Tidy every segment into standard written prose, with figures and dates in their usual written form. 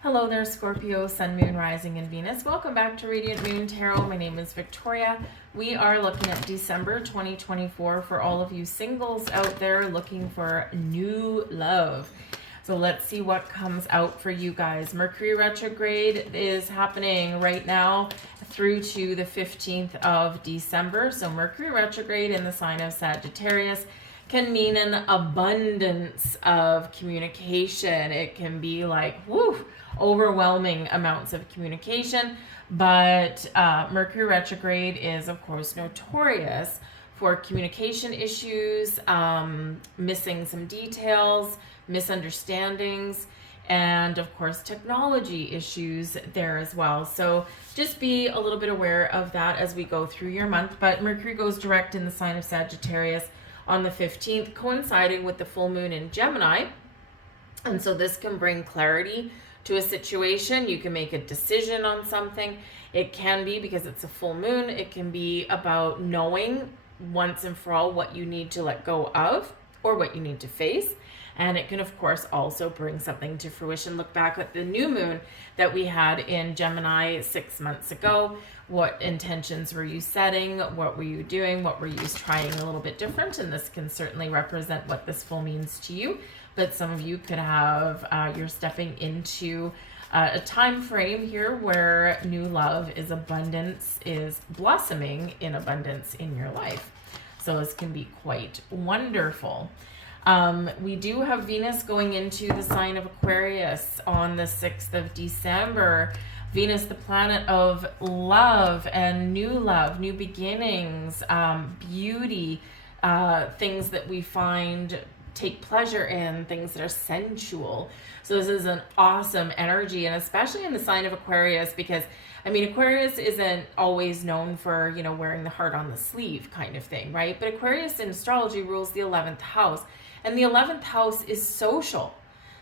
Hello there, Scorpio, Sun, Moon, Rising, and Venus. Welcome back to Radiant Moon Tarot. My name is Victoria. We are looking at December 2024 for all of you singles out there looking for new love. So let's see what comes out for you guys. Mercury retrograde is happening right now through to the 15th of December. So Mercury retrograde in the sign of Sagittarius can mean an abundance of communication. It can be like, woo, overwhelming amounts of communication. But Mercury retrograde is, of course, notorious for communication issues, missing some details, misunderstandings, and of course technology issues there as well. So just be a little bit aware of that as we go through your month. But Mercury goes direct in the sign of Sagittarius on the 15th, coinciding with the full moon in Gemini. And so this can bring clarity to a situation. You can make a decision on something. It can be, because it's a full moon, it can be about knowing once and for all what you need to let go of or what you need to face. And it can, of course, also bring something to fruition. Look back at the new moon that we had in Gemini 6 months ago. What intentions were you setting? What were you doing? What were you trying a little bit different? And this can certainly represent what this full means to you. But some of you could have, you're stepping into a time frame here where new love is abundance, is blossoming in abundance in your life. So this can be quite wonderful. We do have Venus going into the sign of Aquarius on the 6th of December. Venus, the planet of love and new beginnings, beauty, things that we find take pleasure in, things that are sensual. So this is an awesome energy, and especially in the sign of Aquarius, because I mean, Aquarius isn't always known for, you know, wearing the heart on the sleeve kind of thing, right? But Aquarius in astrology rules the 11th house, and the 11th house is social.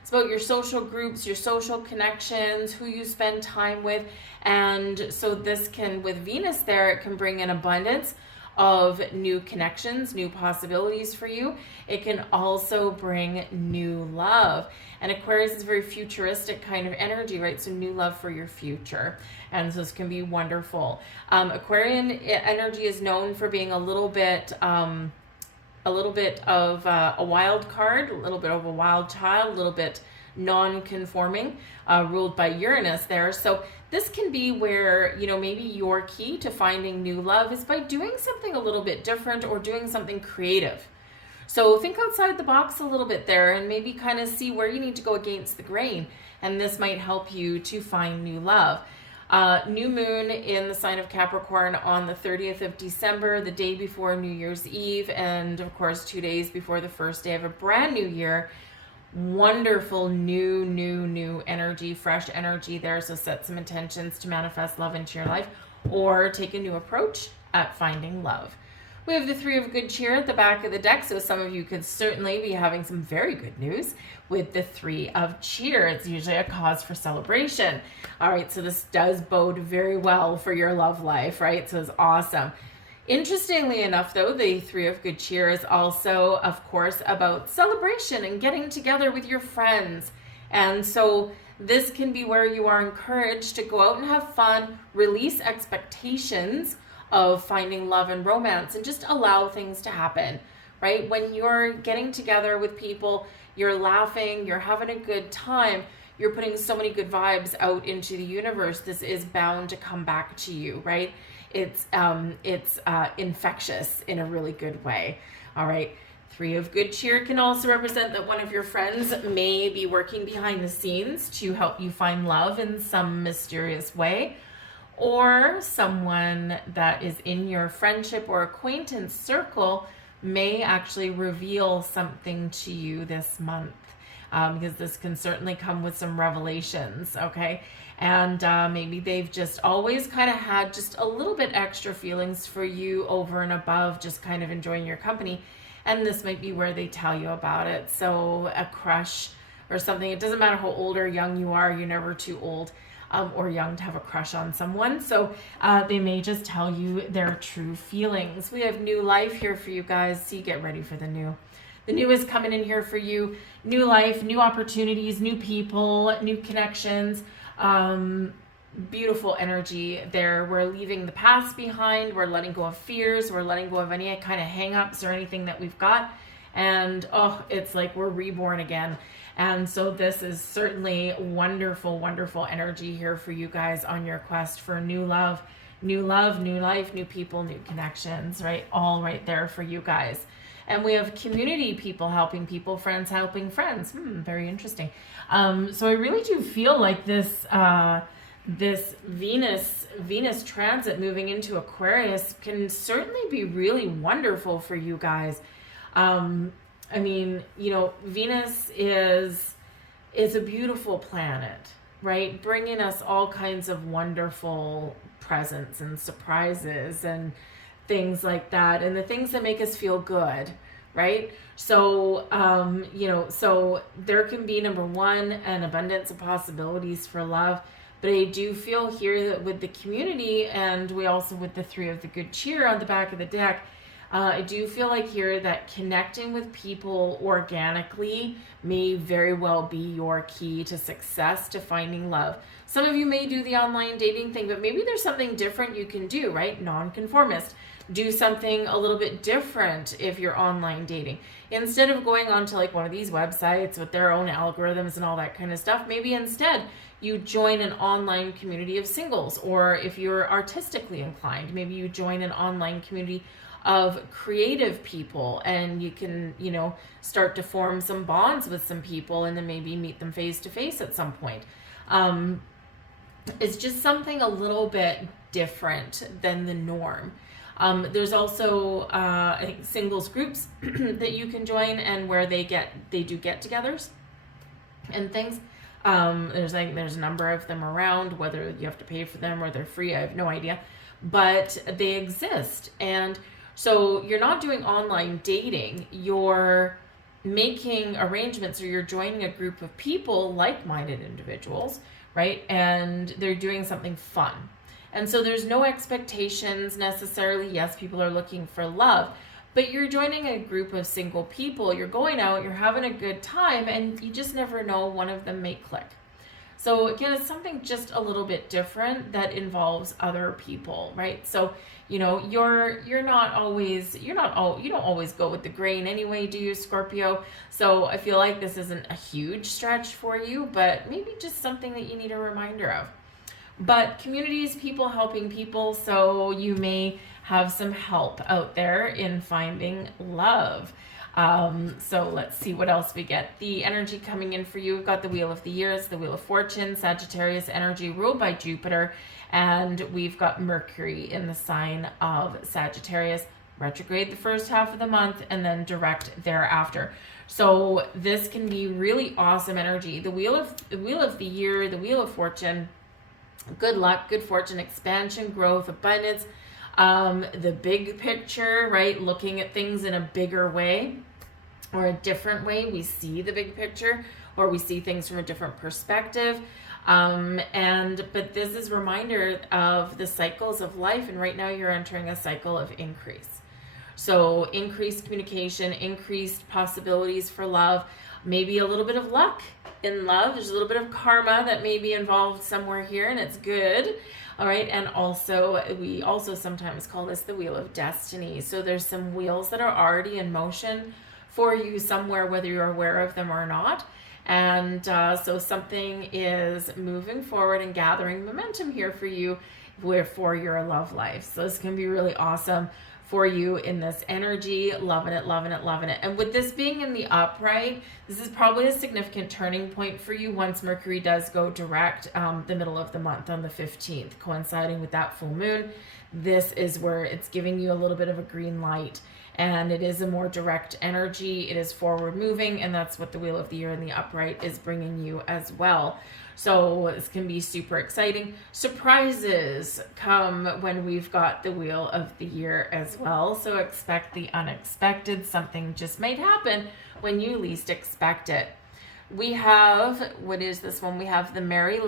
It's about your social groups, your social connections, who you spend time with. And so this can, with Venus there, it can bring an abundance of new connections, new possibilities for you. It can also bring new love. And Aquarius is very futuristic kind of energy, right? So new love for your future. And so this can be wonderful. Aquarian energy is known for being a little bit of a wild card, a little bit of a wild child, a little bit non-conforming, ruled by Uranus there. So this can be where, you know, maybe your key to finding new love is by doing something a little bit different or doing something creative. So think outside the box a little bit there and maybe kind of see where you need to go against the grain. And this might help you to find new love. New moon in the sign of Capricorn on the 30th of December, the day before New Year's Eve, and of course 2 days before the first day of a brand new year. Wonderful new energy, fresh energy there. So set some intentions to manifest love into your life or take a new approach at finding love. We have the Three of Good Cheer at the back of the deck, so some of you could certainly be having some very good news with the Three of Cheer. It's usually a cause for celebration. All right, so this does bode very well for your love life, right? So it's awesome. Interestingly enough, though, the Three of Good Cheer is also, of course, about celebration and getting together with your friends. And so this can be where you are encouraged to go out and have fun, release expectations of finding love and romance, and just allow things to happen, right? When you're getting together with people, you're laughing, you're having a good time, you're putting so many good vibes out into the universe. This is bound to come back to you, right? It's infectious in a really good way. All right. Three of Good Cheer can also represent that one of your friends may be working behind the scenes to help you find love in some mysterious way, or someone that is in your friendship or acquaintance circle may actually reveal something to you this month, because this can certainly come with some revelations, okay? And maybe they've just always kind of had just a little bit extra feelings for you over and above just kind of enjoying your company, and this might be where they tell you about it. So a crush or something, it doesn't matter how old or young you are, you're never too old or young to have a crush on someone. So they may just tell you their true feelings. We have new life here for you guys. So you get ready for the new. The new is coming in here for you. New life, new opportunities, new people, new connections. Beautiful energy there. We're leaving the past behind. We're letting go of fears. We're letting go of any kind of hang-ups or anything that we've got. And it's like we're reborn again. And so this is certainly wonderful, wonderful energy here for you guys on your quest for new love, new life, new people, new connections, right? All right there for you guys. And we have community, people helping people, friends helping friends. Very interesting. So I really do feel like this Venus transit moving into Aquarius can certainly be really wonderful for you guys. I mean, Venus is a beautiful planet, right? Bringing us all kinds of wonderful presents and surprises and things like that, and the things that make us feel good, right? So, so there can be, number one, an abundance of possibilities for love. But I do feel here that with the community, and we also with the 3 of the good cheer on the back of the deck, I do feel like here that connecting with people organically may very well be your key to success, to finding love. Some of you may do the online dating thing, but maybe there's something different you can do, right? Nonconformist. Do something a little bit different if you're online dating. Instead of going onto like one of these websites with their own algorithms and all that kind of stuff, maybe instead you join an online community of singles. Or if you're artistically inclined, maybe you join an online community of creative people, and you can, start to form some bonds with some people and then maybe meet them face to face at some point. It's just something a little bit different than the norm. There's also, I think, singles groups that you can join, and where they do get-togethers and things. There's a number of them around, whether you have to pay for them or they're free, I have no idea, but they exist. And so you're not doing online dating, you're making arrangements, or you're joining a group of people, like-minded individuals, right? And they're doing something fun. And so there's no expectations necessarily. Yes, people are looking for love, but you're joining a group of single people. You're going out, you're having a good time, and you just never know, one of them may click. So again, it's something just a little bit different that involves other people, right? So, you don't always go with the grain anyway, do you, Scorpio? So I feel like this isn't a huge stretch for you, but maybe just something that you need a reminder of. But communities, people helping people, so you may have some help out there in finding love. So let's see what else we get. The energy coming in for you, we've got the Wheel of the Year, it's the Wheel of Fortune, Sagittarius energy ruled by Jupiter, and we've got Mercury in the sign of Sagittarius, retrograde the first half of the month and then direct thereafter. So this can be really awesome energy. The Wheel of the Year, the Wheel of Fortune, good luck, good fortune, expansion, growth, abundance, the big picture, right? Looking at things in a bigger way or a different way. We see the big picture, or we see things from a different perspective. But this is a reminder of the cycles of life. And right now you're entering a cycle of increase. So increased communication, increased possibilities for love, maybe a little bit of luck in love. There's a little bit of karma that may be involved somewhere here, and it's good. All right. And also, we also sometimes call this the Wheel of Destiny. So there's some wheels that are already in motion for you somewhere, whether you're aware of them or not. And so something is moving forward and gathering momentum here for you for your love life. So this can be really awesome for you in this energy. Loving it, loving it, loving it. And with this being in the upright, this is probably a significant turning point for you once Mercury does go direct the middle of the month on the 15th, coinciding with that full moon. This is where it's giving you a little bit of a green light. And it is a more direct energy. It is forward moving, and that's what the Wheel of the Year in the upright is bringing you as well. So this can be super exciting. Surprises come when we've got the Wheel of the Year as well. So expect the unexpected. Something just might happen when you least expect it. We have, what is this one? We have the Mary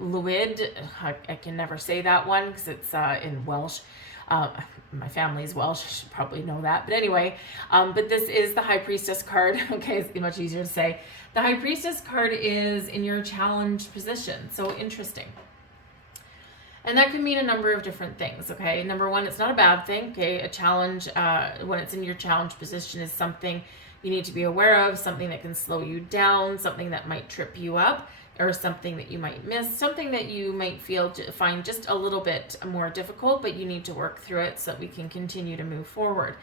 Lwyd. I can never say that one because it's in Welsh. my family as well should probably know that. But anyway, but this is the High Priestess card. Okay, it's much easier to say. The High Priestess card is in your challenge position. So interesting. And that could mean a number of different things, okay? Number one, it's not a bad thing, okay? A challenge, when it's in your challenge position, is something you need to be aware of, something that can slow you down, something that might trip you up, or something that you might miss, something that you might find just a little bit more difficult, but you need to work through it so that we can continue to move forward.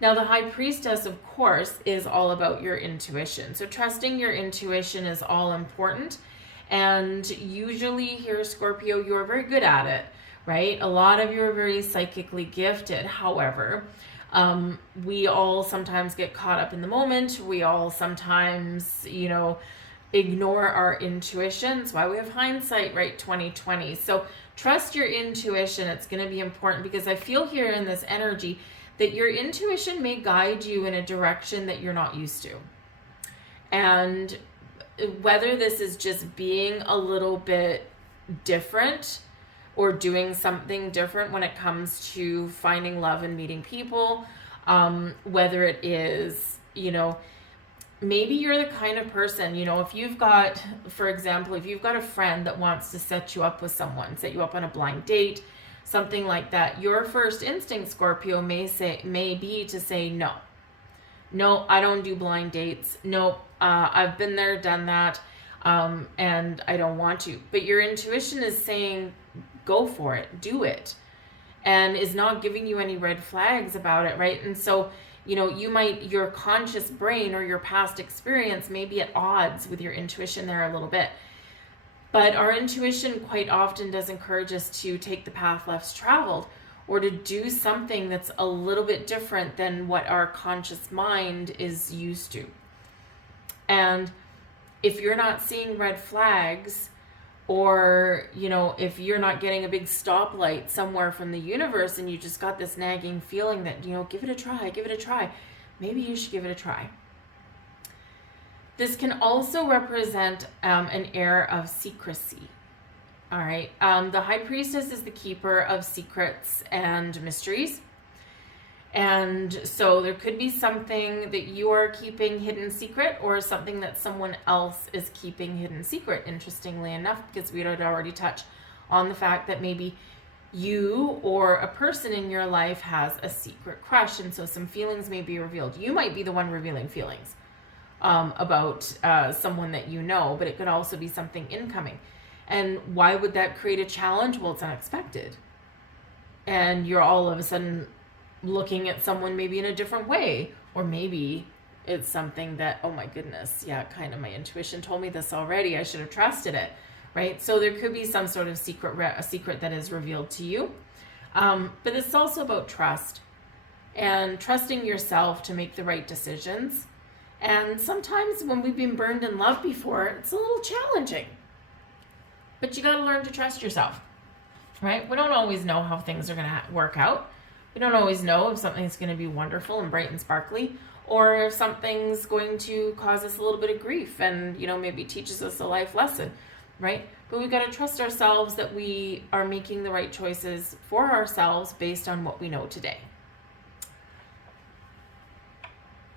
Now, the High Priestess, of course, is all about your intuition. So trusting your intuition is all important. And usually here, Scorpio, you're very good at it, right? A lot of you are very psychically gifted. However, we all sometimes get caught up in the moment. We all sometimes, ignore our intuition. That's why we have hindsight, right? 2020. So trust your intuition. It's going to be important, because I feel here in this energy that your intuition may guide you in a direction that you're not used to. And whether this is just being a little bit different or doing something different when it comes to finding love and meeting people, whether it is, maybe you're the kind of person, if you've got, for example, if you've got a friend that wants to set you up with someone, set you up on a blind date, something like that, your first instinct, Scorpio, may be to say no. No, I don't do blind dates. No, I've been there, done that, and I don't want to. But your intuition is saying, go for it, do it, and is not giving you any red flags about it, right? And so, your conscious brain or your past experience may be at odds with your intuition there a little bit. But our intuition quite often does encourage us to take the path less traveled, or to do something that's a little bit different than what our conscious mind is used to. And if you're not seeing red flags, or, if you're not getting a big stoplight somewhere from the universe and you just got this nagging feeling that, give it a try, maybe you should give it a try. This can also represent an air of secrecy. All right. The High Priestess is the keeper of secrets and mysteries. And so there could be something that you are keeping hidden secret, or something that someone else is keeping hidden secret, interestingly enough, because we had already touched on the fact that maybe you or a person in your life has a secret crush. And so some feelings may be revealed. You might be the one revealing feelings about someone that you know, but it could also be something incoming. And why would that create a challenge? Well, it's unexpected. And you're all of a sudden looking at someone maybe in a different way. Or maybe it's something that, oh my goodness, yeah, kind of my intuition told me this already. I should have trusted it, right? So there could be some sort of a secret that is revealed to you. But it's also about trust, and trusting yourself to make the right decisions. And sometimes when we've been burned in love before, it's a little challenging. But you got to learn to trust yourself, right? We don't always know how things are going to work out. We don't always know if something's going to be wonderful and bright and sparkly, or if something's going to cause us a little bit of grief and, maybe teaches us a life lesson, right? But we've got to trust ourselves that we are making the right choices for ourselves based on what we know today.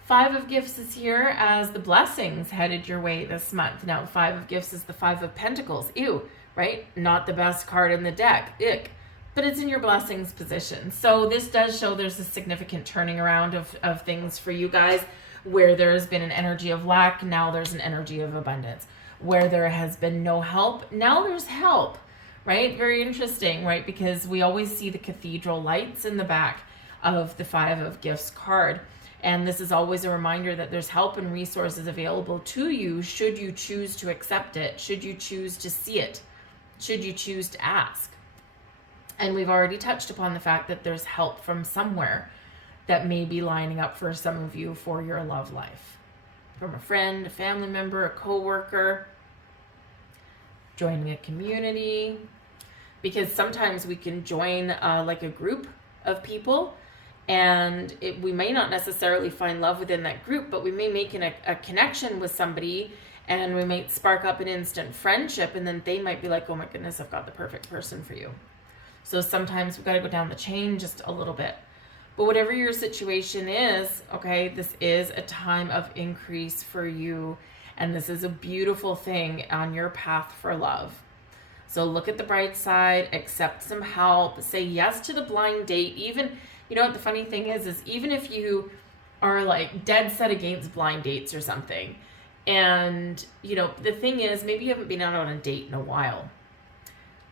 Five of Gifts is here as the blessings headed your way this month. Now, Five of Gifts is the Five of Pentacles. Ew, right? Not the best card in the deck. Ick. But it's in your blessings position. So this does show there's a significant turning around of things for you guys. Where there's been an energy of lack, now there's an energy of abundance. Where there has been no help, now there's help, right? Very interesting, right? Because we always see the cathedral lights in the back of the Five of Gifts card. And this is always a reminder that there's help and resources available to you should you choose to accept it, should you choose to see it, should you choose to ask. And we've already touched upon the fact that there's help from somewhere that may be lining up for some of you for your love life. From a friend, a family member, a coworker, joining a community. Because sometimes we can join like a group of people, and we may not necessarily find love within that group, but we may make a connection with somebody, and we might spark up an instant friendship, and then they might be like, oh my goodness, I've got the perfect person for you. So sometimes we've got to go down the chain just a little bit. But whatever your situation is, okay, this is a time of increase for you. And this is a beautiful thing on your path for love. So look at the bright side, accept some help, say yes to the blind date. Even, you know what the funny thing is even if you are like dead set against blind dates or something, and, you know, the thing is, maybe you haven't been out on a date in a while.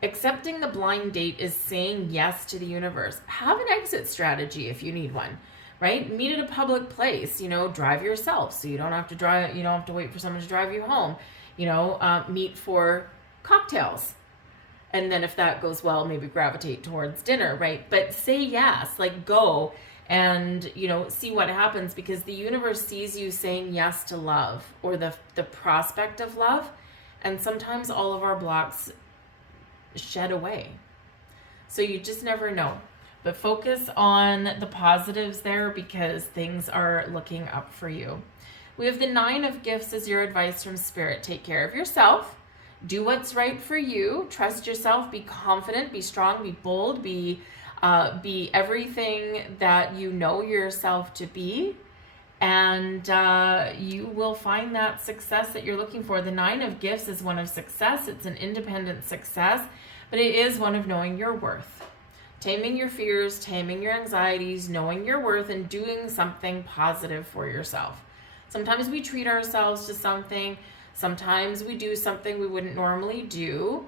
Accepting the blind date is saying yes to the universe. Have an exit strategy if you need one, right? Meet at a public place, you know, drive yourself so you don't have to drive, you don't have to wait for someone to drive you home, you know, meet for cocktails. And then if that goes well, maybe gravitate towards dinner, right? But say yes, like go and, you know, see what happens, because the universe sees you saying yes to love or the prospect of love. And sometimes all of our blocks shed away. So you just never know. But focus on the positives there, because things are looking up for you. We have the 9 of Gifts as your advice from Spirit. Take care of yourself. Do what's right for you. Trust yourself. Be confident. Be strong. Be bold. Be everything that you know yourself to be. And you will find that success that you're looking for. The 9 of Gifts is one of success. It's an independent success, but it is one of knowing your worth. Taming your fears, taming your anxieties, knowing your worth, and doing something positive for yourself. Sometimes we treat ourselves to something. Sometimes we do something we wouldn't normally do,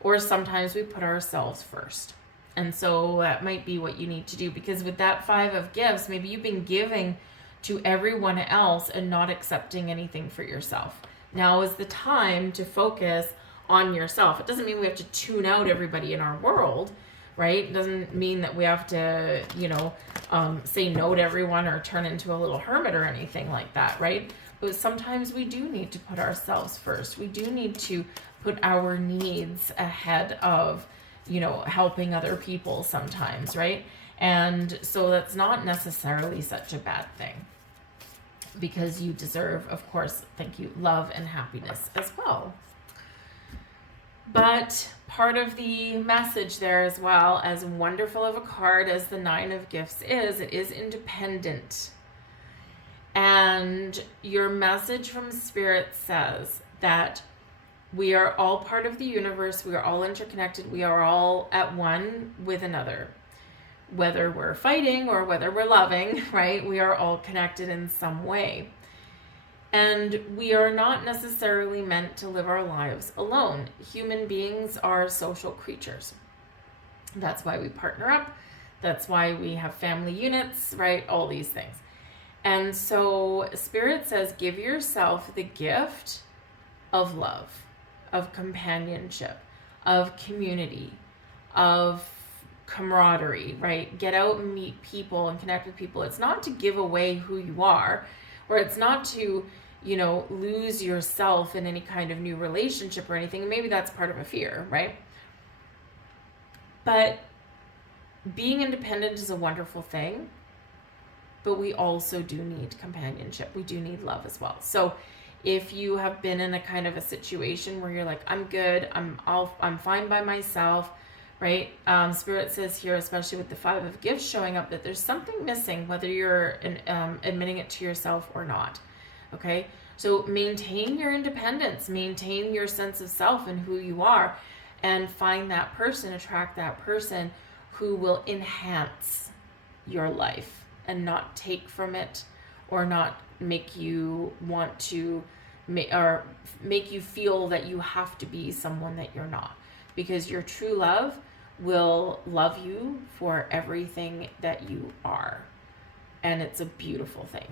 or sometimes we put ourselves first. And so that might be what you need to do, because with that 5 of Gifts, maybe you've been giving to everyone else and not accepting anything for yourself. Now is the time to focus on yourself. It doesn't mean we have to tune out everybody in our world, right? It doesn't mean that we have to, you know, say no to everyone or turn into a little hermit or anything like that, right? But sometimes we do need to put ourselves first. We do need to put our needs ahead of, you know, helping other people sometimes, right? And so that's not necessarily such a bad thing, because you deserve, of course, thank you, love and happiness as well. But part of the message there, as well, as wonderful of a card as the 9 of Gifts is, it is independent. And your message from Spirit says that we are all part of the universe. We are all interconnected. We are all at one with another. Whether we're fighting or whether we're loving, right? We are all connected in some way. And we are not necessarily meant to live our lives alone. Human beings are social creatures. That's why we partner up. That's why we have family units, right? All these things. And so Spirit says, give yourself the gift of love, of companionship, of community, of camaraderie, right? Get out and meet people and connect with people. It's not to give away who you are, or it's not to, you know, lose yourself in any kind of new relationship or anything. Maybe that's part of a fear, right? But being independent is a wonderful thing, but we also do need companionship. We do need love as well. So if you have been in a kind of a situation where you're like, I'm good, I'm fine by myself, right? Spirit says here, especially with the 5 of Gifts showing up, that there's something missing, whether you're admitting it to yourself or not. Okay, so maintain your independence, maintain your sense of self and who you are, and find that person, attract that person who will enhance your life and not take from it, or not make you want to, or make you feel that you have to be someone that you're not. Because your true love will love you for everything that you are. And it's a beautiful thing.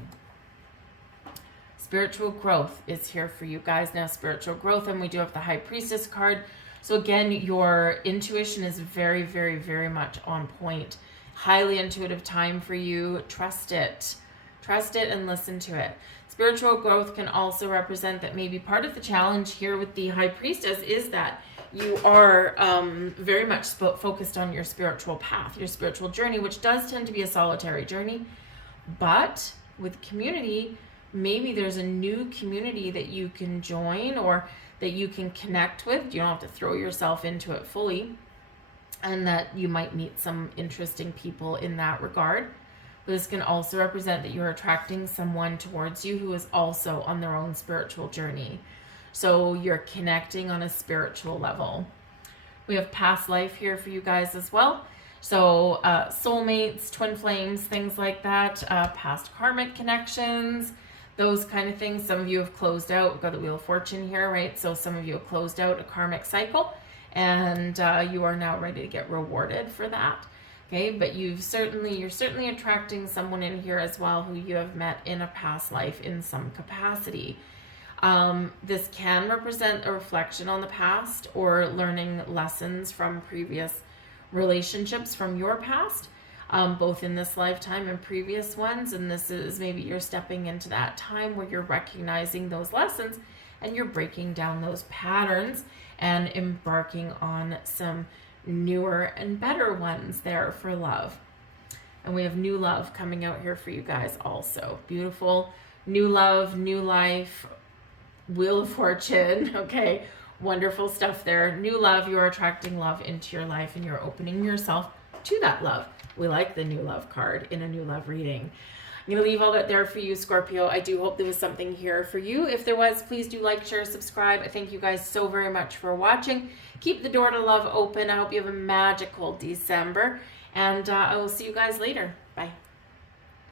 Spiritual growth is here for you guys now. Spiritual growth, and we do have the High Priestess card. So again, your intuition is very, very, very much on point. Highly intuitive time for you. Trust it. Trust it and listen to it. Spiritual growth can also represent that maybe part of the challenge here with the High Priestess is that you are very much focused on your spiritual path, your spiritual journey, which does tend to be a solitary journey. But with community, maybe there's a new community that you can join or that you can connect with. You don't have to throw yourself into it fully. and that you might meet some interesting people in that regard. This can also represent that you're attracting someone towards you who is also on their own spiritual journey. So you're connecting on a spiritual level. We have past life here for you guys as well. So soulmates, twin flames, things like that, past karmic connections, those kind of things. Some of you have closed out. We've got the Wheel of Fortune here, right? So some of you have closed out a karmic cycle, and you are now ready to get rewarded for that. Okay, but you're certainly attracting someone in here as well who you have met in a past life in some capacity. This can represent a reflection on the past or learning lessons from previous relationships from your past, both in this lifetime and previous ones. And this is maybe you're stepping into that time where you're recognizing those lessons and you're breaking down those patterns and embarking on some newer and better ones there for love. And we have new love coming out here for you guys also. Beautiful new love, new life, Wheel of Fortune. Okay, wonderful stuff there. New love, you're attracting love into your life and you're opening yourself to that love. We like the new love card in a new love reading. I'm going to leave all that there for you, Scorpio. I do hope there was something here for you. If there was, please do like, share, subscribe. I thank you guys so very much for watching. Keep the door to love open. I hope you have a magical December. And I will see you guys later. Bye.